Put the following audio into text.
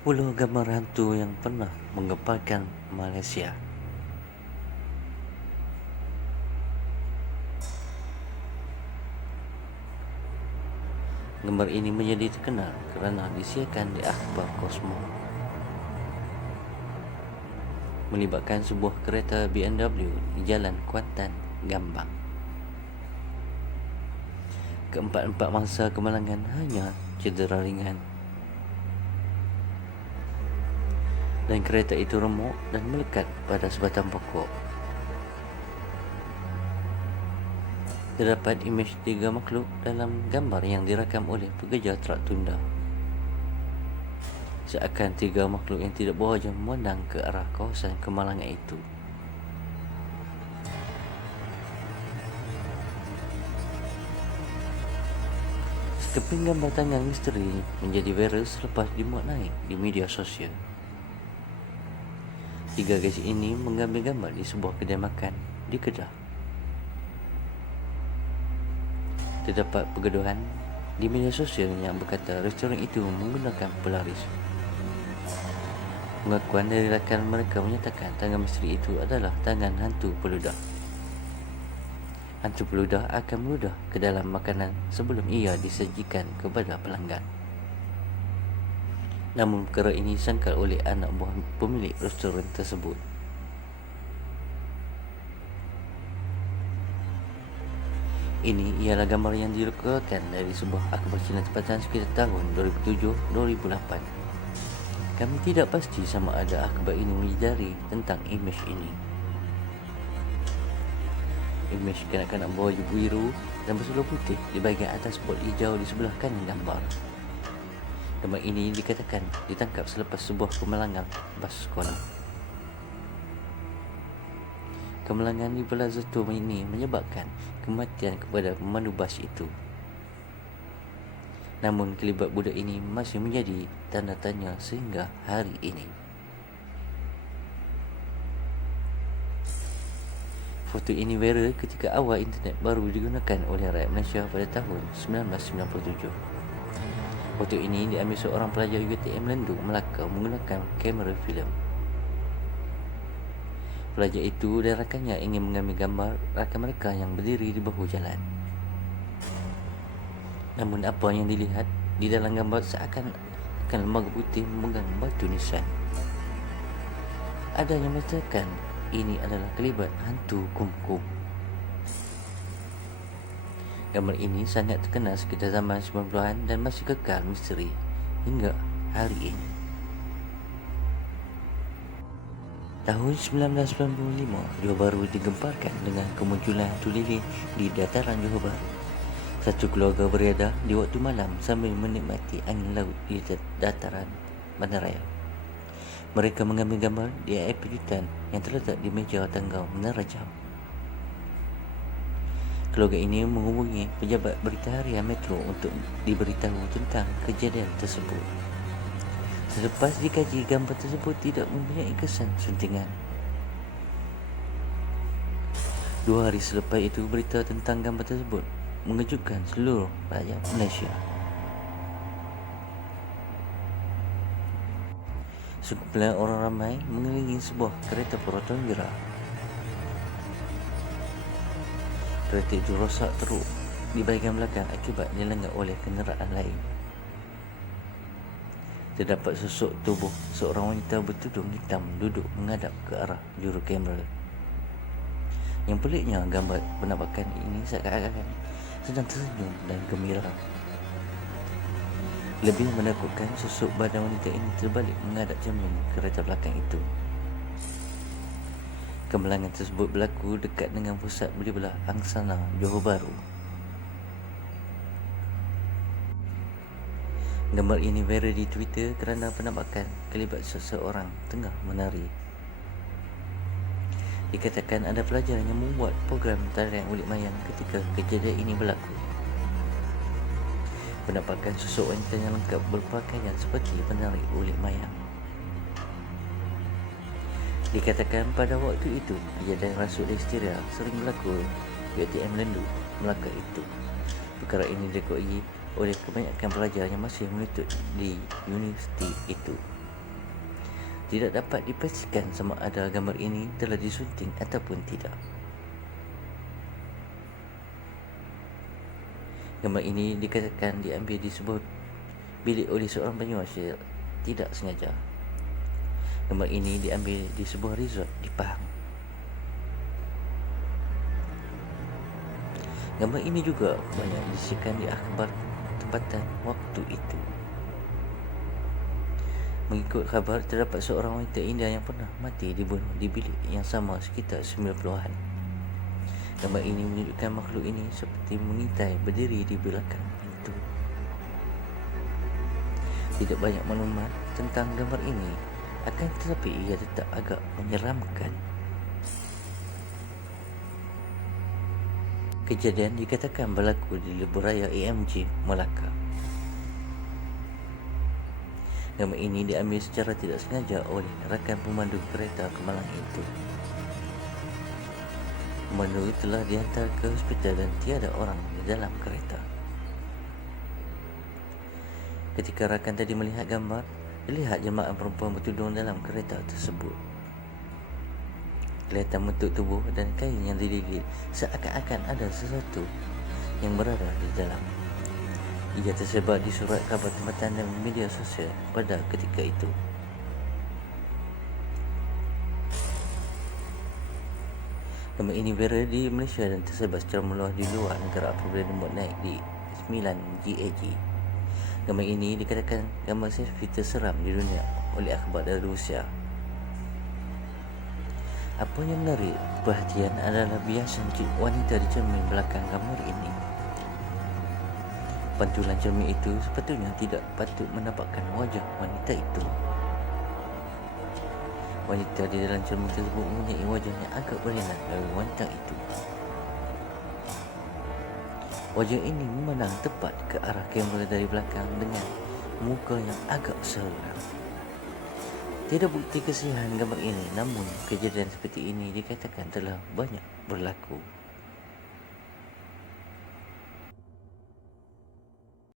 10 gambar hantu yang pernah menggemparkan Malaysia. Gambar ini menjadi terkenal kerana disiarkan di akhbar Kosmo, melibatkan sebuah kereta BMW di Jalan Kuantan, Gambang. Keempat-empat mangsa kemalangan hanya cedera ringan, dan kereta itu remuk dan melekat pada sebatang pokok. Terdapat imej 3 makhluk dalam gambar yang dirakam oleh pekerja trak tunda. Seakan 3 makhluk yang tidak berwajah memandang ke arah kawasan kemalangan itu. Sekeping gambar tangan misteri menjadi viral selepas dimuat naik di media sosial. 3 gadis ini mengambil gambar di sebuah kedai makan di Kedah. Terdapat pergaduhan di media sosial yang berkata restoran itu menggunakan pelaris. Pengakuan dari rakan mereka menyatakan tangan misteri itu adalah tangan hantu peludah. Hantu peludah akan meludah ke dalam makanan sebelum ia disajikan kepada pelanggan. Namun perkara ini disangkal oleh anak buah pemilik restoran tersebut. Ini ialah gambar yang direkodkan dari sebuah akhbar Cina tempatan sekitar tahun 2007-2008. Kami tidak pasti sama ada akhbar ini menyedari tentang imej ini. Imej kanak-kanak baju biru dan berseluar putih di bahagian atas bot hijau di sebelah kanan gambar. Gambar ini dikatakan ditangkap selepas sebuah kemalangan bas sekolah. Kemalangan di Plaza Tom ini menyebabkan kematian kepada pemandu bas itu. Namun kelibat budak ini masih menjadi tanda tanya sehingga hari ini. Foto ini viral ketika awal internet baru digunakan oleh rakyat Malaysia pada tahun 1997. Foto ini diambil seorang pelajar UiTM Lendu, Melaka menggunakan kamera filem. Pelajar itu dan rakannya ingin mengambil gambar rakan mereka yang berdiri di bahu jalan. Namun apa yang dilihat di dalam gambar seakan lembaga putih memegang batu nisan. Ada yang mengatakan ini adalah kelibat hantu kumkum. Gambar ini sangat terkenal sekitar zaman 90-an dan masih kekal misteri hingga hari ini. Tahun 1995, Johor Bahru digemparkan dengan kemunculan hantu lilin di dataran Johor Bahru. Satu keluarga berada di waktu malam sambil menikmati angin laut di dataran bandaraya. Mereka mengambil gambar di air pijutan yang terletak di meja tangga Menara Jam. Keluarga ini menghubungi pejabat berita harian Metro untuk diberitahu tentang kejadian tersebut. Selepas dikaji, gambar tersebut tidak mempunyai kesan suntingan. 2 hari selepas itu, berita tentang gambar tersebut mengejutkan seluruh rakyat Malaysia. Sekumpulan orang ramai mengelilingi sebuah kereta Purotonggera. Kereta itu rosak teruk di bahagian belakang akibat dilanggar oleh kenderaan lain. Terdapat sosok tubuh seorang wanita bertudung hitam duduk menghadap ke arah juru kamera. Yang peliknya, gambar penampakan ini seakan-akan sedang tersenyum dan gembira. Lebih menakutkan, sosok badan wanita ini terbalik menghadap cermin kereta belakang itu. Kemalangan tersebut berlaku dekat dengan pusat berdibelah Angsana, Johor Bahru. Gambar ini viral di Twitter kerana penampakan kelibat seseorang tengah menari. Dikatakan ada pelajar yang membuat program tarian ulit mayang ketika kejadian ini berlaku. Penampakan sosok wanita yang lengkap berpakaian seperti penari ulit mayang. Dikatakan pada waktu itu kejadian rasuk dan histeria sering berlaku di UiTM Lendu, Melaka itu. Perkara ini direkodi oleh kebanyakan pelajar yang masih menuntut di universiti itu. Tidak dapat dipastikan sama ada gambar ini telah disunting ataupun tidak. Gambar ini dikatakan diambil di sebuah bilik oleh seorang penguasa tidak sengaja. Gambar ini diambil di sebuah resort di Pahang. Gambar ini juga banyak disiarkan di akhbar tempatan waktu itu. Mengikut khabar, terdapat seorang wanita India yang pernah mati dibunuh di bilik yang sama sekitar 90-an. Gambar ini menunjukkan makhluk ini seperti mengintai berdiri di belakang pintu. Tidak banyak maklumat tentang gambar ini, akan tetapi ia tetap agak menyeramkan. Kejadian dikatakan berlaku di lebuh raya AMG, Melaka. Gambar ini diambil secara tidak sengaja oleh rakan pemandu kereta Kemalang itu. Pemandu telah dihantar ke hospital dan tiada orang di dalam kereta. Ketika rakan tadi melihat gambar, dilihat jemaah perempuan bertudung dalam kereta tersebut. Kelihatan bentuk tubuh dan kain yang digigit, seakan-akan ada sesuatu yang berada di dalam. Ia tersebar di surat khabar tempatan dan media sosial pada ketika itu. Gambar ini viral di Malaysia dan tersebar secara meluas di luar negara apabila dimuat naik di 9 GAG. Gambar ini dikatakan gambar selfie terseram di dunia oleh akhbar dari Rusia. Apa yang menarik perhatian adalah bias wanita di cermin belakang gambar ini. Pantulan cermin itu sepatutnya tidak patut menampakkan wajah wanita itu. Wanita di dalam cermin tersebut mempunyai wajah yang agak berlainan dari wanita itu. Wajah ini memandang tepat ke arah kamera dari belakang dengan muka yang agak seram. Tidak bukti kesihan gambar ini, namun kejadian seperti ini dikatakan telah banyak berlaku.